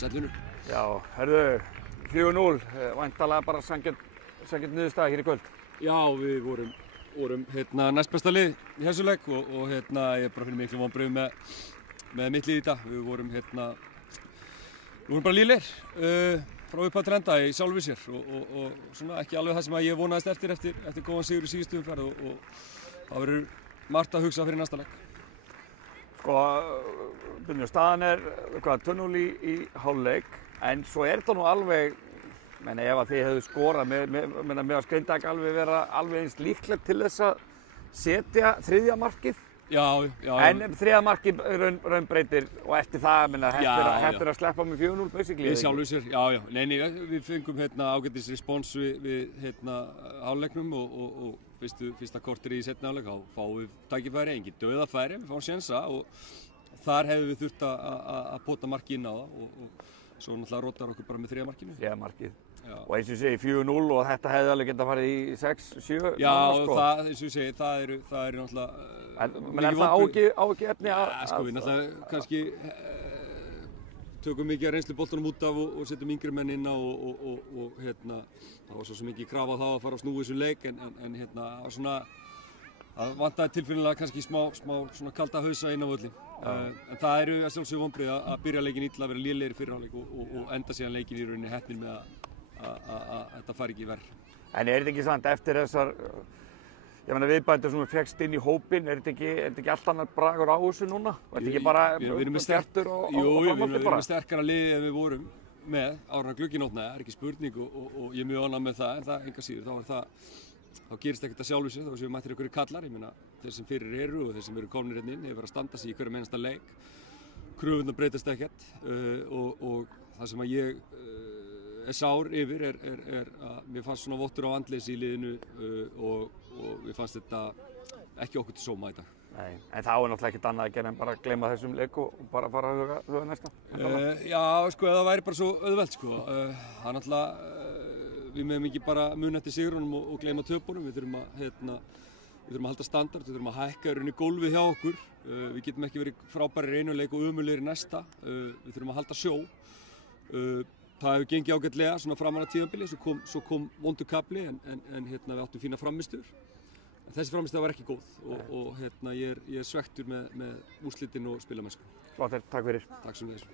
Sællunur. Já, herðu, 4-0, væntanlega bara sanngjarn niðurstaða hér í kvöld. Já, við vorum næstbesta lið í þessu leik og ég bara fyrir miklu vonbrigðum með mitt lið í dag. Við vorum bara lélegir frá upphaf til enda í sjálfu sér og svona ekki alveg það sem ég vonaðist eftir góðan sigur í síðustu umferð og það verður margt að hugsa fyrir næsta leik. Sko, staðan 2-0 í hálfleik, en svo þetta nú alveg, ef að þið hefðu skorað, mér að Grindavík alveg vera alveg eins líklegt til þess að setja þriðja markið. Já. En þriðja markið raunbreytir og eftir það, hættir að sleppa með 4-0 basically. Í sjálfu sér, já. Nei, við fengum ágætis respons við hálfleiknum og fyrsta korter í seinni hálfleik, þá fáum við tækifæri, engin dauðafæri, við fáum sénsa og þar hefðum við þurft að pota markið inn á það og svo náttúrulega rotar okkur bara með þriðja markinu. Þriðja markið. Já. Og eins og ég segi 4-0 og þetta hefði alveg getað farið í 6-7. Já, sko. Eins og ég segi, það eru náttúrulega... En er það áhugi efni að... Ja, sko, við náttúrulega kannski tökum mikið af reynsluboltanum út af og setjum yngri menn inn á og það var svo mikið krafa á það að fara að snúa þessu leik en svona það vantaði tilfinnilega kannski smá svona kalda hausa inn á völlinn. En það eru að sjálfsögðu vonbrigði að byrja leikinn illa, vera lélegir í fyrri hálfleik og enda síðan leikinn í rauninni heppnir með að þetta fari ekki verr. En er þetta ekki samt eftir þessar viðbætur sem við fékkst inn í hópinn, er þetta ekki allt annar bragur á þessu núna? Er þetta ekki bara bjartur og framhaldi bara? Við erum með sterkara liði en við vorum með áður en glugginn opnaði, það er ekki spurning og ég er mjög ánægður með það, en það enga síður, þá gerist ekkert að sjálfu sér, þá séum við mættir einhverju kallar, ég meina þeir sem fyrir eru og þeir sem eru komnir hérna inn, þeir verða að standa sig í hverjum einasta leik, kröfurnar breytast ekkert og það sem að ég er sár yfir er að mér fannst svona vottur á andleysi í liðinu og mér fannst þetta ekki okkur til sóma í dag. Nei, en það náttúrulega ekkert annað að gera en bara að gleyma þessum leik og bara fara að huga næsta. Já, sko, það væri bara svo auðvelt, sko. Það er náttúrulega, við meðum ekki bara muna eftir sigrunum og gleyma töpunum. Við þurfum að halda standard, við þurfum að hækka í rauninni gólfið hjá okkur. Við getum ekki verið frábærir í einu leik og ömurlegir í næsta. Við þurfum að halda sjó. Það hefur gengið ágætlega svona framan af tímabili, svo kom vondur kafli en við áttum fína frammistöður. Þessi frammistöð var ekki góð og ég er svekktur með úrslitin og spilamennsku. Flott, takk fyrir. Takk sem þess.